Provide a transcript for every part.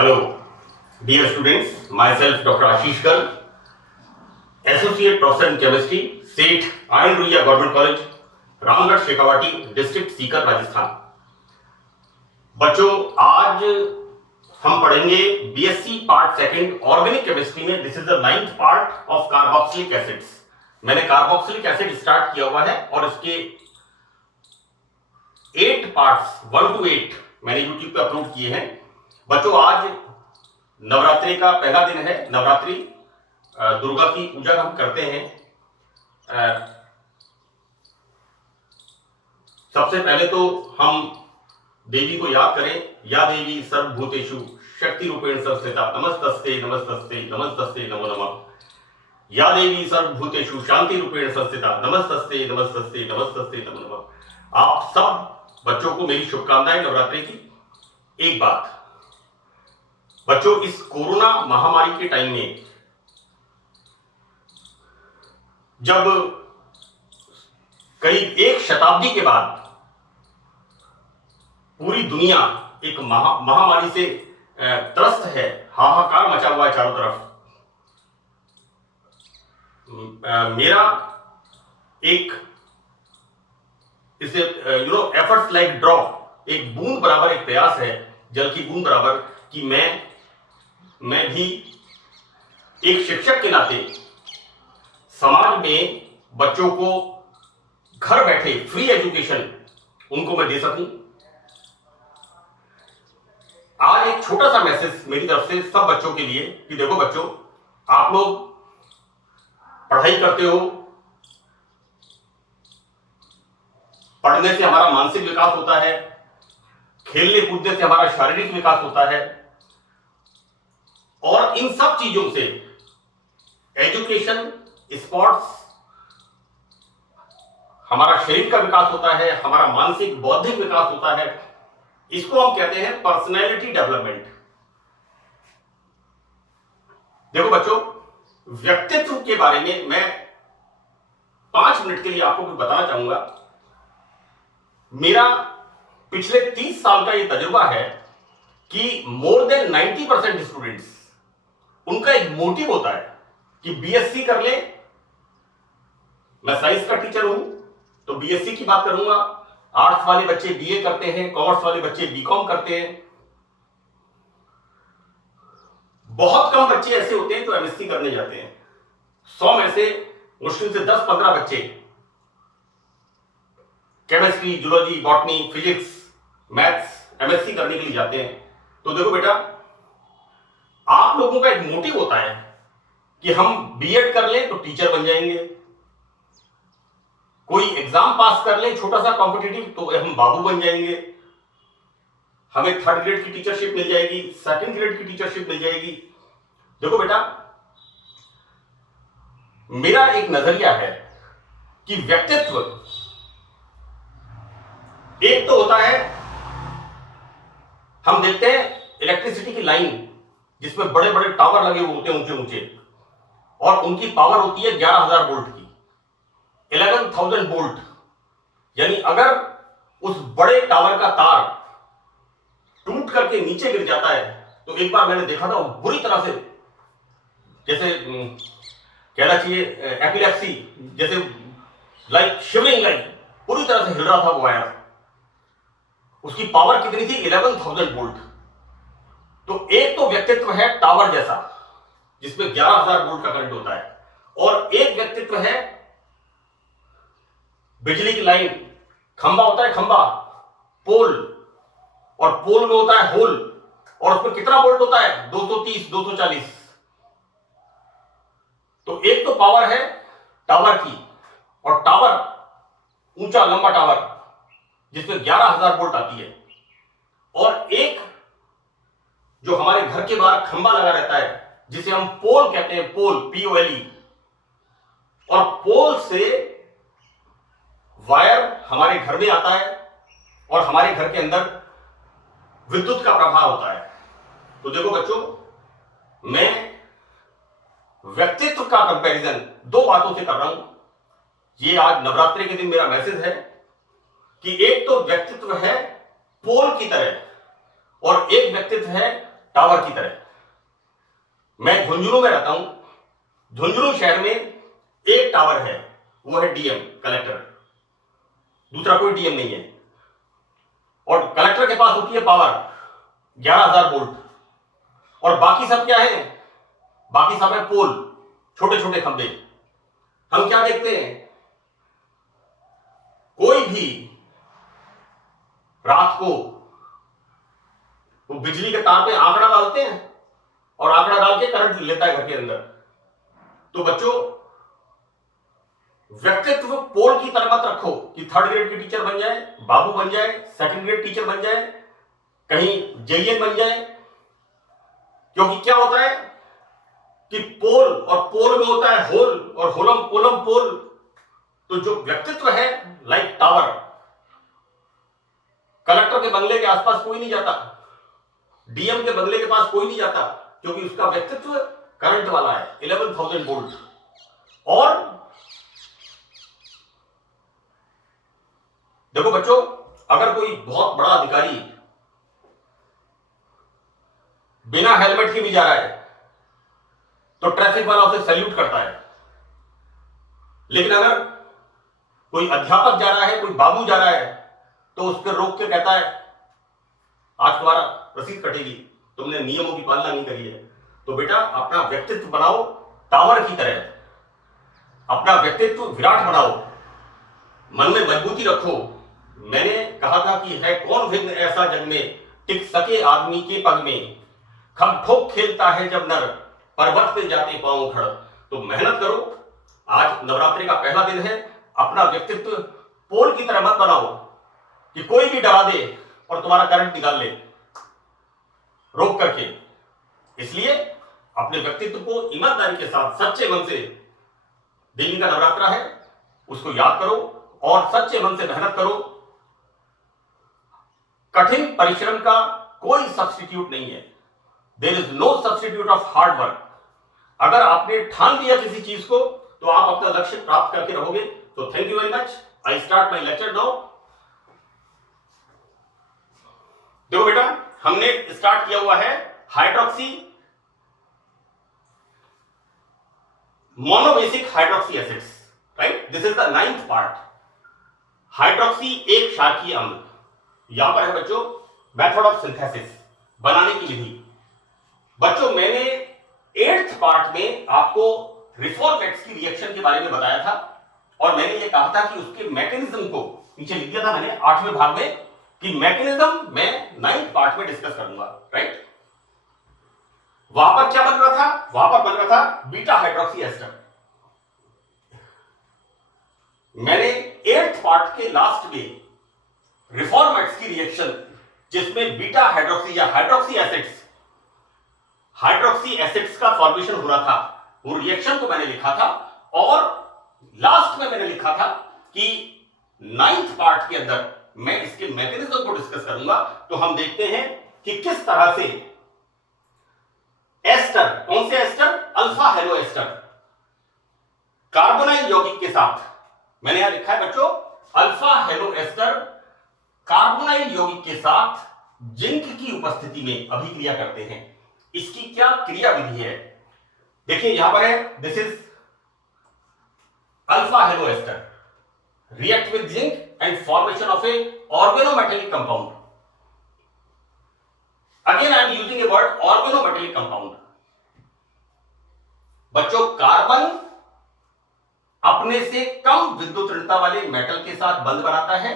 Hello, dear students. Myself, Dr. Ashish Garg, Associate Professor in Chemistry, SEET, Iron Ruia Government College, Ramgarh Shekhawati, district Sikar, Rajasthan. बच्चों, आज हम पढ़ेंगे BSc part second organic chemistry में। This is the 9th part of carboxylic acids. मैंने carboxylic acid start किया हुआ है और इसके 8 पार्ट्स 1 to 8 मैंने यूट्यूब पे अपलोड किए हैं। बच्चों, आज नवरात्रि का पहला दिन है। नवरात्रि दुर्गा की पूजा हम करते हैं। सबसे पहले तो हम देवी को याद करें। या देवी सर्वभूतेषु शक्ति रूपेण संस्थिता नमस्तस्ते नमस्तस्ते नमस्तस्ते नमो नमः। या देवी सर्वभूतेषु शांति रूपेण संस्थिता नमस्तस्ते नमस्तस्ते नमस्तस्ते नमो नमः। आप सब बच्चों को मेरी शुभकामनाएं नवरात्रि की। एक बात बच्चों, इस कोरोना महामारी के टाइम में जब करीब 1 शताब्दी के बाद पूरी दुनिया एक महामारी से त्रस्त है, हाहाकार मचा हुआ है चारों तरफ, मेरा एक इसे एफर्ट्स लाइक ड्रॉप, एक बूंद बराबर एक प्रयास है, जल की बूंद बराबर, कि मैं भी एक शिक्षक के नाते समाज में बच्चों को घर बैठे फ्री एजुकेशन उनको मैं दे सकूं। आज एक छोटा सा मैसेज मेरी तरफ से सब बच्चों के लिए कि देखो बच्चों, आप लोग पढ़ाई करते हो, पढ़ने से हमारा मानसिक विकास होता है, खेलने कूदने से हमारा शारीरिक विकास होता है, और इन सब चीजों से एजुकेशन, स्पोर्ट्स, हमारा शरीर का विकास होता है, हमारा मानसिक बौद्धिक विकास होता है। इसको हम कहते हैं पर्सनैलिटी डेवलपमेंट। देखो बच्चों, व्यक्तित्व के बारे में मैं 5 मिनट के लिए आपको कुछ बताना चाहूंगा। मेरा पिछले 30 साल का यह तजुर्बा है कि मोर देन 90% स्टूडेंट्स, उनका एक मोटिव होता है कि बीएससी कर ले। मैं साइंस का टीचर हूं तो बीएससी की बात करूंगा। आर्ट्स वाले बच्चे बीए करते हैं, कॉमर्स वाले बच्चे बीकॉम करते हैं। बहुत कम बच्चे ऐसे होते हैं जो एमएससी करने जाते हैं। 100 में से मुश्किल से 10-15 बच्चे chemistry, zoology, botany, physics, maths MSc करने के लिए जाते हैं। तो देखो बेटा, आप लोगों का एक मोटिव होता है कि हम बीएड कर लें तो टीचर बन जाएंगे, कोई एग्जाम पास कर लें छोटा सा कॉम्पिटिटिव तो हम बाबू बन जाएंगे, हमें 3rd ग्रेड की टीचरशिप मिल जाएगी, 2nd ग्रेड की टीचरशिप मिल जाएगी। देखो बेटा, मेरा एक नजरिया है कि व्यक्तित्व एक तो होता है, हम देखते हैं इलेक्ट्रिसिटी की लाइन जिसमें बड़े बड़े टावर लगे हुए होते हैं ऊंचे ऊंचे, और उनकी पावर होती है 11,000 वोल्ट की, 11,000 वोल्ट। यानी अगर उस बड़े टावर का तार टूट करके नीचे गिर जाता है तो एक बार मैंने देखा था, वो बुरी तरह से, जैसे कहना चाहिए एपिलेप्सी, जैसे लाइक शिवरिंग, लाइक पूरी तरह से हिल रहा था वो वायर। उसकी पावर कितनी थी? 11,000 वोल्ट। तो एक तो व्यक्तित्व है टावर जैसा जिसमें 11,000 वोल्ट का करंट होता है, और एक व्यक्तित्व है बिजली की लाइन, खंबा होता है, खंबा, पोल, और पोल में होता है होल, और उसमें कितना वोल्ट होता है? 230, 240। तो एक तो पावर है टावर की, और टावर ऊंचा लंबा टावर जिसमें 11,000 वोल्ट आती है, और एक जो हमारे घर के बाहर खंबा लगा रहता है जिसे हम पोल कहते हैं, पोल, POLE, और पोल से वायर हमारे घर में आता है और हमारे घर के अंदर विद्युत का प्रभाव होता है। तो देखो बच्चों, मैं व्यक्तित्व का कंपैरिजन 2 बातों से कर रहा हूं। ये आज नवरात्रि के दिन मेरा मैसेज है कि एक तो व्यक्तित्व है पोल की तरह, और एक व्यक्तित्व है टावर की तरह। मैं झुंझुनू में रहता हूं। झुंझुनू शहर में एक टावर है, वो है डीएम कलेक्टर, दूसरा कोई डीएम नहीं है। और कलेक्टर के पास होती है पावर 11,000 वोल्ट, और बाकी सब क्या है? बाकी सब है पोल, छोटे छोटे खंभे। हम क्या देखते हैं? कोई भी रात को वो बिजली के तार पे आंकड़ा डालते हैं और आंकड़ा डाल के करंट लेता है घर के अंदर। तो बच्चों, व्यक्तित्व पोल की तरह मत रखो कि थर्ड ग्रेड की टीचर बन जाए, बाबू बन जाए, सेकंड ग्रेड टीचर बन जाए, कहीं जेईएन बन जाए। क्योंकि क्या होता है कि पोल, और पोल में होता है होल, और होलम कोलम पोल। तो जो व्यक्तित्व है, लाइक टावर, कलेक्टर के बंगले के आसपास कोई नहीं जाता, डीएम के बंगले के पास कोई नहीं जाता, क्योंकि उसका व्यक्तित्व करंट वाला है, 11,000 वोल्ट। और देखो बच्चों, अगर कोई बहुत बड़ा अधिकारी बिना हेलमेट के भी जा रहा है तो ट्रैफिक वाला उसे सैल्यूट करता है। लेकिन अगर कोई अध्यापक जा रहा है, कोई बाबू जा रहा है, तो उसको रोक के कहता है आज तुम्हारा रसीद कटेगी, तुमने नियमों की पालना नहीं करी है। तो बेटा, अपना व्यक्तित्व बनाओ टावर की तरह, अपना व्यक्तित्व विराट बनाओ, मन में मजबूती रखो। मैंने कहा था कि है कौन विघ्न ऐसा जग में, टिक सके आदमी के पग में, खम ठोक खेलता है जब नर, पर्वत पे जाते पांव खड़। तो मेहनत करो। आज नवरात्रि का पहला दिन है, अपना व्यक्तित्व पोल की तरह मत बनाओ कि कोई भी डरा दे और तुम्हारा करंट निकाल ले रोक करके। इसलिए अपने व्यक्तित्व को ईमानदारी के साथ, सच्चे मन से, देवी का नवरात्रा है, उसको याद करो और सच्चे मन से मेहनत करो। कठिन परिश्रम का कोई सब्स्टिट्यूट नहीं है। There is no substitute of hard work. अगर आपने ठान लिया किसी चीज को, तो आप अपना लक्ष्य प्राप्त करके रहोगे। तो thank you very much. I start my lecture now. देखो बेटा, हमने स्टार्ट किया हुआ है hydroxy, monobasic hydroxy acids, right. This is the 9th part. Hydroxy एक क्षारीय अम्ल। यहां पर है बच्चों मेथड ऑफ सिंथेसिस, बनाने की विधि। बच्चों, मैंने 8th पार्ट में आपको रिफॉर्मेट्स की रिएक्शन के बारे में बताया था, और मैंने ये कहा था कि उसके मैकेनिज्म को नीचे लिख दिया था मैंने 8वें भाग में, कि मैकेनिज्म मैं 9th पार्ट में डिस्कस करूंगा, राइट। वहां पर क्या बन रहा था? वहां पर बन रहा था बीटा हाइड्रोक्सी एस्टर। मैंने 8th पार्ट के लास्ट में रिफॉर्मेट्स की रिएक्शन, जिसमें बीटा हाइड्रोक्सी या हाइड्रोक्सी एसिड्स का फॉर्मेशन हो रहा था, वो रिएक्शन को मैंने लिखा था। और लास्ट में मैंने लिखा था कि 9th पार्ट के अंदर मैं इसके मैकेनिज्म को डिस्कस करूंगा। तो हम देखते हैं कि किस तरह से एस्टर, कौन से ester? Alpha halo ester, carbonyl यौगिक के साथ, मैंने यहां लिखा है बच्चों अल्फा हेलो एस्टर कार्बोनाइल यौगिक के साथ जिंक की उपस्थिति में अभिक्रिया करते हैं। इसकी क्या क्रिया विधि है? देखिए यहां पर है, this is alpha halo ester react with zinc and formation of a organometallic compound. Again I am using a word organometallic compound. बच्चों, कार्बन अपने से कम विद्युत ऋणता वाले मेटल के साथ बंध बनाता है।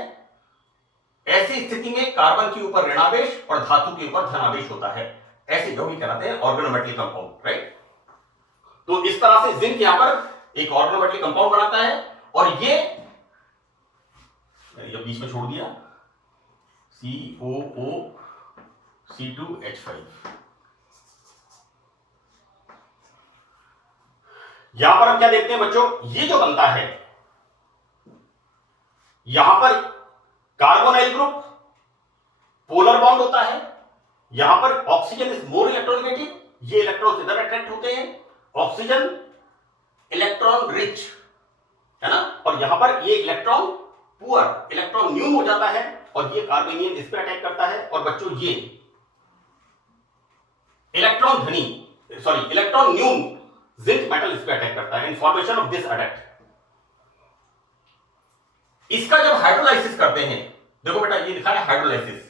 ऐसी स्थिति में कार्बन के ऊपर ऋणावेश और धातु के ऊपर धनावेश होता है। ऐसे यौगिक कहलाते हैं ऑर्गेनोमेटलिक कंपाउंड, राइट। तो इस तरह से जिंक यहां पर एक ऑर्गेनोमेटलिक कंपाउंड बनाता है, और ये बीच में छोड़ दिया COO C2H5। यहां पर हम क्या देखते हैं बच्चों? ये जो बनता है, यहां पर कार्बोनाइल ग्रुप पोलर बॉन्ड होता है। यहां पर ऑक्सीजन इज मोर इलेक्ट्रोनेगेटिव, ये इलेक्ट्रॉन इधर अट्रैक्ट होते हैं। ऑक्सीजन इलेक्ट्रॉन रिच है ना, और यहां पर ये इलेक्ट्रॉन पुअर, इलेक्ट्रॉन न्यून हो जाता है, और ये कार्बोनियन इस पे अटैक करता है। और बच्चों, ये इलेक्ट्रॉन धनी इलेक्ट्रॉन न्यून जिंक मेटल इस पे अटैक करता है in formation of this adduct. इसका जब हाइड्रोलाइसिस करते हैं, देखो बेटा ये लिखा है हाइड्रोलाइसिस,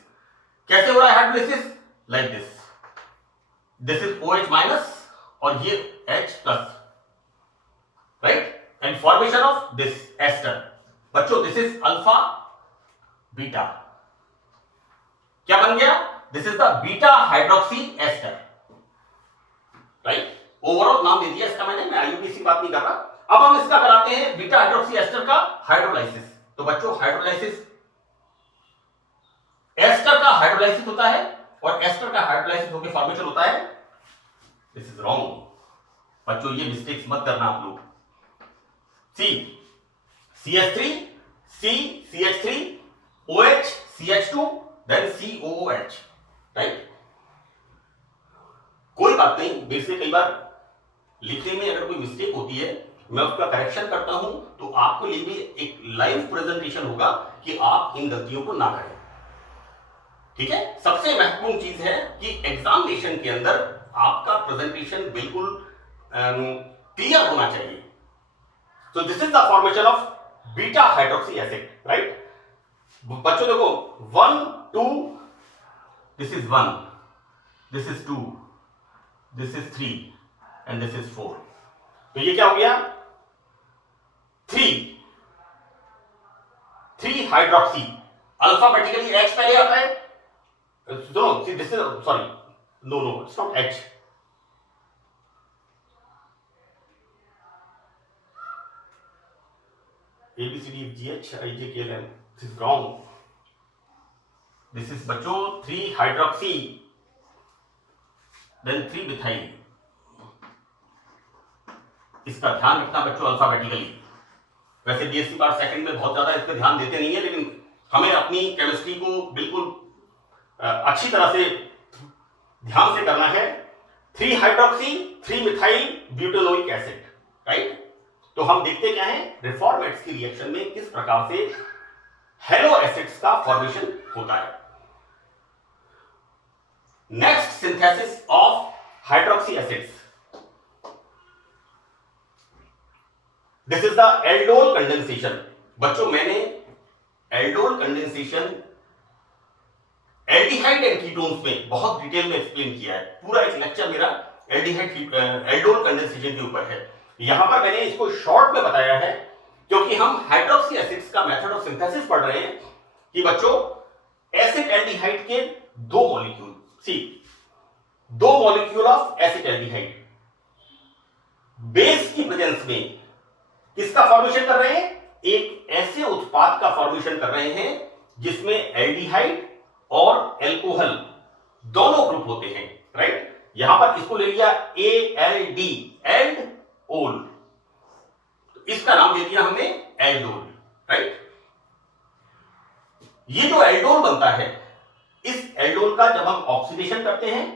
कैसे हो रहा है hydrolysis? Like this is OH minus और ये H plus, right, and formation of this ester. बच्चों दिस इज अल्फा बीटा, क्या बन गया? This is the beta hydroxy ester, right. Overall नाम दे दिया इसका मैंने, मैं IUPAC की बात नहीं कर रहा। अब हम इसका कराते हैं बीटा हाइड्रोक्सी एस्टर का हाइड्रोलाइसिस। तो बच्चों हाइड्रोलाइसिस, एस्टर का हाइड्रोलाइसिस होता है और एस्टर का हाइड्रोलाइसिस होकर फॉर्मेशन होता है, दिस इज रॉन्ग। बच्चों ये मिस्टेक्स मत करना आप लोग। CH3 C CH3 OH CH2 then COOH, right. कोई बात नहीं, मेरे से कई बार लिखने में अगर कोई मिस्टेक होती है मैं उसका करेक्शन करता हूं, तो आपके लिए भी एक लाइव प्रेजेंटेशन होगा कि आप इन गलतियों को ना करें, ठीक है। सबसे महत्वपूर्ण चीज है कि एग्जामिनेशन के अंदर आपका प्रेजेंटेशन बिल्कुल क्लियर होना चाहिए। So this is the formation of beta hydroxy acid, right? बच्चों देखो 1 2, this is 1, this is 2, this is 3 and this is 4। तो ये क्या हो गया? 3 हाइड्रोक्सी, अल्फाबेटिकली H पहले आता है। No, see this is sorry, no it's not H। ABCDEFGH IJKLM, this is wrong। This is बच्चों 3 हाइड्रोक्सी देन 3 मिथाइल। इसका ध्यान रखना बच्चों अल्फाबेटिकली। वैसे BSc पार्ट सेकंड में बहुत ज्यादा इस पे ध्यान देते नहीं है, लेकिन हमें अपनी केमिस्ट्री को बिल्कुल अच्छी तरह से ध्यान से करना है। 3 hydroxy 3 methyl butanoic acid, right. तो हम देखते क्या है, रिफॉर्मेट्स की रिएक्शन में किस प्रकार से हेलो एसिड्स का फॉर्मेशन होता है। Next synthesis of hydroxy acids, this is the aldol condensation. बच्चों मैंने aldol condensation aldehyde and ketones में बहुत डिटेल में एक्सप्लेन किया है। पूरा एक लेक्चर मेरा एल्डोल कंडेंसेशन के ऊपर है। यहां पर मैंने इसको शॉर्ट में बताया है क्योंकि हम हाइड्रोक्सी एसिड्स का मेथड ऑफ सिंथेसिस पढ़ रहे हैं कि बच्चों एसिड एल्डिहाइड के 2 molecule, see 2 molecule of acetaldehyde base की प्रेजेंस में किसका फॉर्मेशन कर रहे हैं? एक ऐसे उत्पाद का फॉर्मेशन कर रहे हैं जिसमें एल्डिहाइड और एल्कोहल दोनों ग्रुप होते हैं, राइट। यहां पर इसको ले लिया ALD, एल्ड ओल, इसका नाम दे दिया हमने एल्डोल, राइट। ये जो एल्डोल बनता है, इस एल्डोल का जब हम ऑक्सीडेशन करते हैं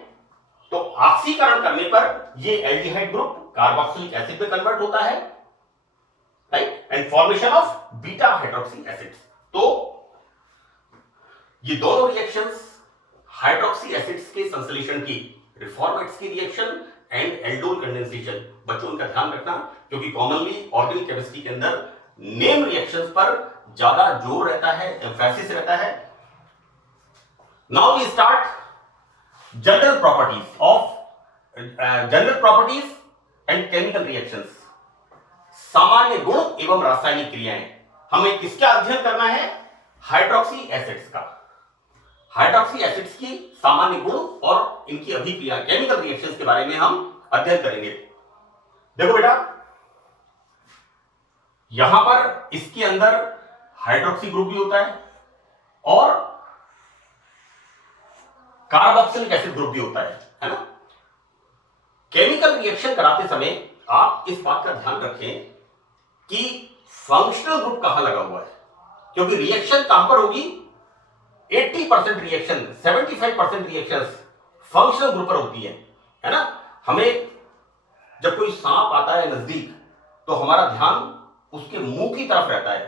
तो ऑक्सीकरण करने पर ये एल्डिहाइड ग्रुप कार्बोक्सिलिक एसिड में कन्वर्ट होता है, right, and formation of beta hydroxy acids. तो ये दोनों रिएक्शंस हाइड्रोक्सी एसिड्स के संश्लेषण की, रिफॉर्मेट्स की रिएक्शन एंड एल्डोल कंडेंसेशन। बच्चों उनका ध्यान रखना क्योंकि कॉमनली ऑर्गेनिक केमिस्ट्री के अंदर नेम रिएक्शंस पर ज्यादा जोर रहता है, एम्फेसिस रहता है। Now we start general properties and chemical reactions. सामान्य गुण एवं रासायनिक क्रियाएं। हमें किसका अध्ययन करना है? हाइड्रोक्सी एसिड्स का। हाइड्रोक्सी एसिड्स की सामान्य गुण और इनकी अभिक्रिया, केमिकल रिएक्शंस के बारे में हम अध्ययन करेंगे। देखो बेटा, यहां पर इसके अंदर हाइड्रोक्सी ग्रुप भी होता है और कार्बोक्सिलिक एसिड ग्रुप भी होता है ना। केमिकल रिएक्शन कराते समय आप इस बात का ध्यान रखें कि फंक्शनल ग्रुप कहां लगा हुआ है, क्योंकि रिएक्शन कहां पर होगी? 80% रिएक्शन, 75% रिएक्शंस फंक्शनल ग्रुप पर होती है ना। हमें जब कोई सांप आता है नजदीक तो हमारा ध्यान उसके मुंह की तरफ रहता है,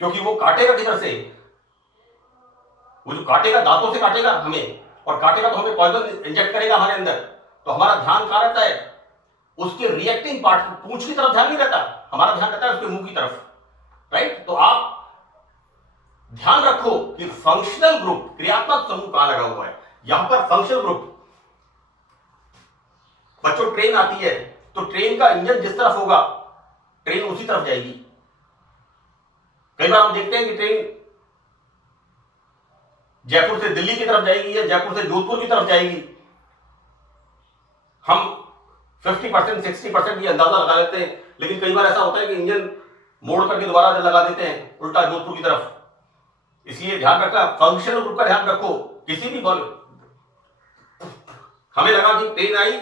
क्योंकि वो काटेगा किधर से? वो जो काटेगा दांतों से काटेगा हमें, और काटेगा तो हमें पॉइजन इंजेक्ट करेगा हमारे अंदर, तो हमारा ध्यान कहां रहता है? उसके रिएक्टिंग पार्ट, पूंछ की तरफ ध्यान नहीं रहता, हमारा ध्यान रहता है उसके मुंह की तरफ, राइट? तो आप ध्यान रखो कि फंक्शनल ग्रुप, क्रियात्मक समूह कहां लगा हुआ है। यहां पर फंक्शनल ग्रुप, बच्चों ट्रेन आती है तो ट्रेन का इंजन जिस तरफ होगा ट्रेन उसी तरफ जाएगी। कई बार हम देखते हैं कि ट्रेन जयपुर से दिल्ली की तरफ जाएगी या जयपुर से जोधपुर की तरफ जाएगी, हम 50% 60% ये अंदाजा लगा लेते हैं, लेकिन कई बार ऐसा होता है कि इंजन मोड़ करके दोबारा लगा देते हैं उल्टा जोधपुर की तरफ। इसलिए ध्यान रखना, फंक्शनल ग्रुप का ध्यान रखो। किसी भी बॉल, हमें लगा कि ट्रेन आई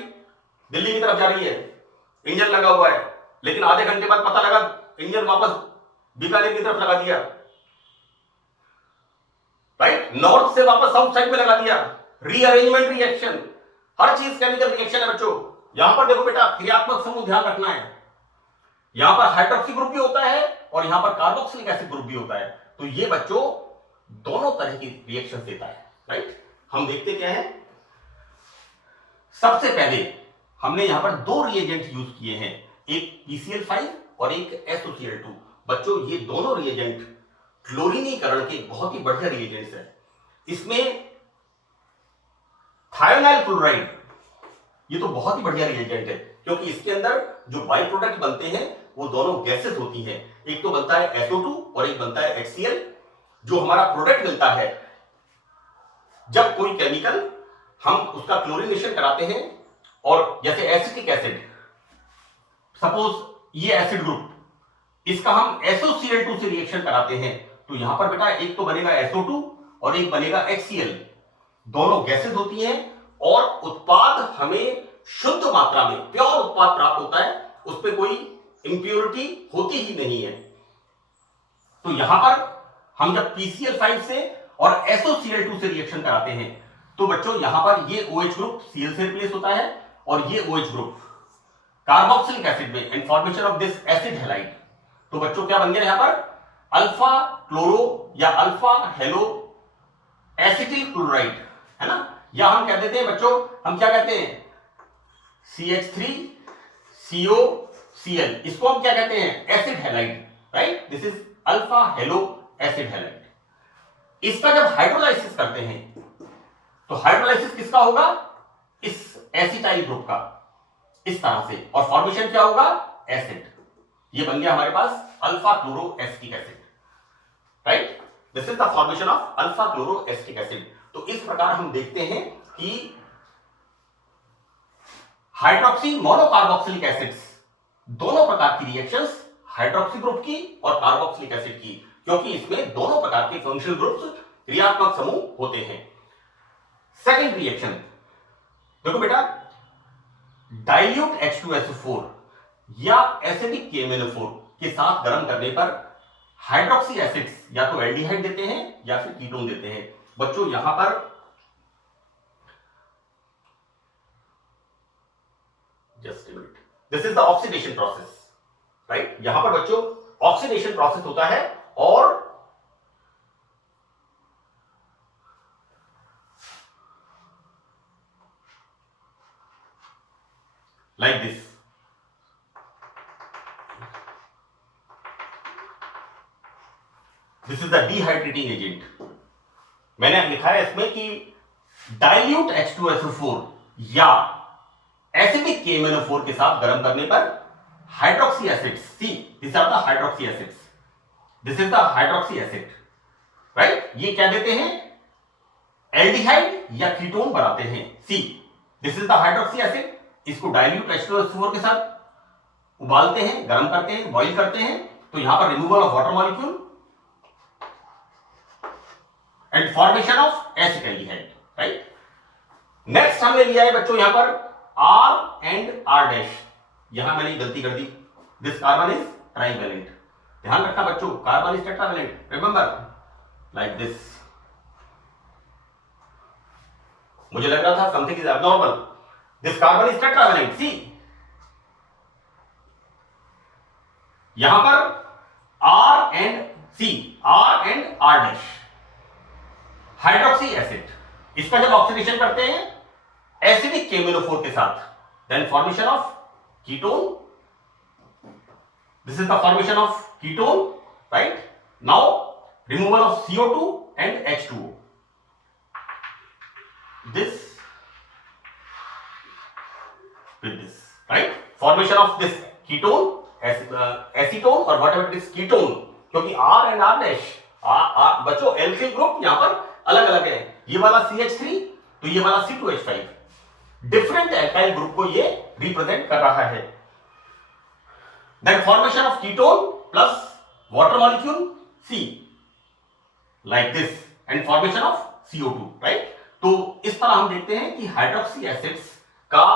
दिल्ली की तरफ जा रही है, इंजन लगा हुआ है, लेकिन आधे घंटे बाद पता लगा इंजन वापस बीकानेर की तरफ लगा दिया, राइट? नॉर्थ से वापस साउथ साइड में लगा दिया। रीअरेंजमेंट रिएक्शन, हर चीज केमिकल रिएक्शन है बच्चों। यहां पर देखो बेटा, क्रियात्मक समूह ध्यान रखना है, यहां पर हाइड्रोक्सी ग्रुप भी होता है और यहां पर कार्बोक्सिलिक एसिड ग्रुप भी होता है। तो ये बच्चों दोनों तरह की रिएक्शन देता है, राइट? हम देखते क्या है, सबसे पहले हमने यहां पर दो रिएजेंट यूज किए हैं, एक PCl5 और एक SOCl2। बच्चों ये दोनों रिएजेंट क्लोरीनीकरण के बहुत ही बढ़िया रिएजेंट्स हैं। इसमें थायोनाइल क्लोराइड, ये तो बहुत ही बढ़िया रिएजेंट है, क्योंकि इसके अंदर जो बाई प्रोडक्ट बनते हैं वो दोनों गैसेस होती हैं। एक तो बनता है SO2 और एक बनता है HCl। जो हमारा प्रोडक्ट मिलता है, जब कोई केमिकल हम उसका क्लोरीनेशन कराते हैं, और जैसे एसिटिक एसिड, सपोज ये एसिड ग्रुप, इसका हम SOCl2 से रिएक्शन कराते हैं, तो यहां पर बेटा एक तो बनेगा SO2 और एक बनेगा HCl। दोनों गैसेस होती हैं और उत्पाद हमें शुद्ध मात्रा में प्योर उत्पाद प्राप्त होता है, उस पर कोई इंप्योरिटी होती ही नहीं है। तो यहां पर हम जब PCl5 से और SOCl2 से रिएक्शन कराते हैं, तो बच्चों यहां पर ये OH ग्रुप Cl से रिप्लेस होता है और ये OH ग्रुप कार्बोक्सिलिक एसिड में, in formation of this acid halide. तो बच्चों क्या बन गया यहां पर? अल्फा क्लोरो या अल्फा हेलो एसिटिल क्लोराइड, है ना? या हम कह देते हैं बच्चों, हम क्या कहते हैं, CH3COCl, इसको हम क्या कहते हैं? Acid halide, right? This is alpha hello acid halide. इसका जब हाइड्रोलाइसिस करते हैं तो हाइड्रोलाइसिस किसका होगा? इस एसिटाइल ग्रुप का, इस तरह से, और फॉर्मेशन क्या होगा? एसिड। ये बन गया हमारे पास alpha chloro acetic acid, right? This is the formation of alpha chloro acetic acid. तो इस प्रकार हम देखते हैं कि हाइड्रोक्सी मोनोकार्बोक्सिलिक एसिड्स, दोनों प्रकार की रिएक्शंस, हाइड्रोक्सी ग्रुप की और कार्बोक्सिलिक एसिड की, क्योंकि इसमें दोनों प्रकार के फंक्शनल ग्रुप्स, क्रियात्मक समूह होते हैं। सेकंड रिएक्शन देखो बेटा, डाइल्यूट H2SO4 या एसिडिक KMnO4 के साथ गर्म करने पर हाइड्रोक्सी एसिड्स या तो एल्डिहाइड देते हैं या फिर कीटोन देते हैं। बच्चों यहां पर just a minute, this is the oxidation process, right? यहां पर बच्चों ऑक्सीडेशन प्रोसेस होता है और like this, this is the dehydrating agent। मैंने लिखा है इसमें कि डाइल्यूट H2SO4 या एसिडिक KMnO4 के साथ गर्म करने पर hydroxy acids, see this are the hydroxy acids, this is the hydroxy acid, right? ये क्या देते हैं? एल्डिहाइड या कीटोन बनाते हैं। See this is the hydroxy acid. इसको डाइल्यूट H2SO4 के साथ उबालते हैं, गर्म करते हैं, बॉइल करते हैं, तो यहां पर removal of water molecule and formation of acetaldehyde, right? Next हमने लिया है बच्चों यहां पर R एंड R'। यहां मैंने गलती कर दी, दिस कार्बन इज ट्राइवेलेंट। ध्यान रखना बच्चों, carbon is tetravalent, remember, like this. मुझे लग रहा था something is abnormal, this carbon is tetravalent. See यहां पर R and R', hydroxy acid, इसका जब ऑक्सीडेशन करते हैं एसिडिक KMnO4 के साथ, then formation of ketone, this is the formation of ketone, right? Now removal of CO2 and H2O, this with this, right? Formation of this ketone, acetone or whatever it is, ketone, क्योंकि R and R dash, बच्चों alkyl group यहां पर अलग अलग है, ये वाला CH3 तो ये वाला C2H5, डिफरेंट alkyl ग्रुप को ये रिप्रेजेंट कर रहा है. Then formation of ketone plus water molecule C, like this, and formation of CO2, right? तो इस तरह हम देखते हैं कि हाइड्रोक्सी एसिड्स का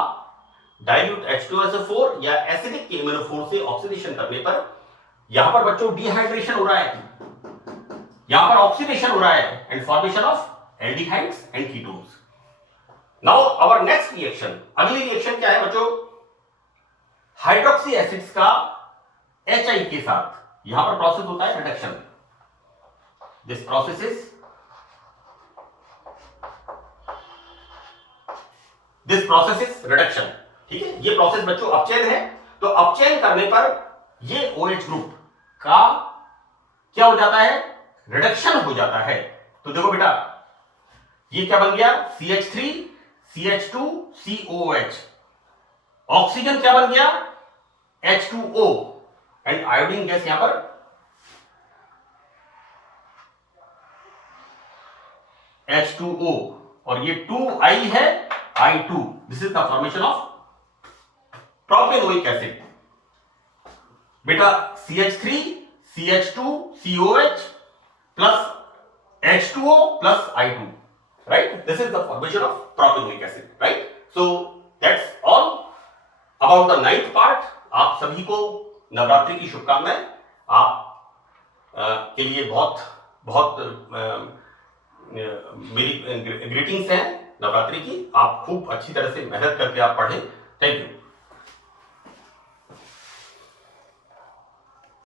डाइल्यूट H2SO4 या एसिडिक KMnO4 से ऑक्सीडेशन करने पर यहां पर बच्चों डिहाइड्रेशन हो रहा है, यहां पर ऑक्सीडेशन हो रहा है, and formation of aldehydes and ketones. Now our next reaction, अगली रिएक्शन क्या है बच्चों? हाइड्रोक्सी एसिड्स का HI के साथ यहां पर प्रोसेस होता है reduction. This process is reduction. ठीक है, ये प्रोसेस बच्चों अपचयन है. तो अपचयन करने पर ये OH ग्रुप का क्या हो जाता है? रिडक्शन हो जाता है. तो देखो बेटा, ये क्या बन गया? CH3 CH2 COOH. ऑक्सीजन क्या बन गया? H2O, एंड आयोडीन गैस यहां पर H2O, और ये 2I है, I2. This is the formation of propanoic acid. बेटा CH3 CH2 COH plus H2O plus I2, right? This is the formation of propanoic acid, right? So that's all about the 9th part. आप सभी को नवरात्रि की शुभकामनाएं. आप के लिए बहुत बहुत मेरी ग्रीटिंग्स हैं नवरात्रि की. आप खूब अच्छी तरह से मेहनत करके आप पढ़ें. Thank you.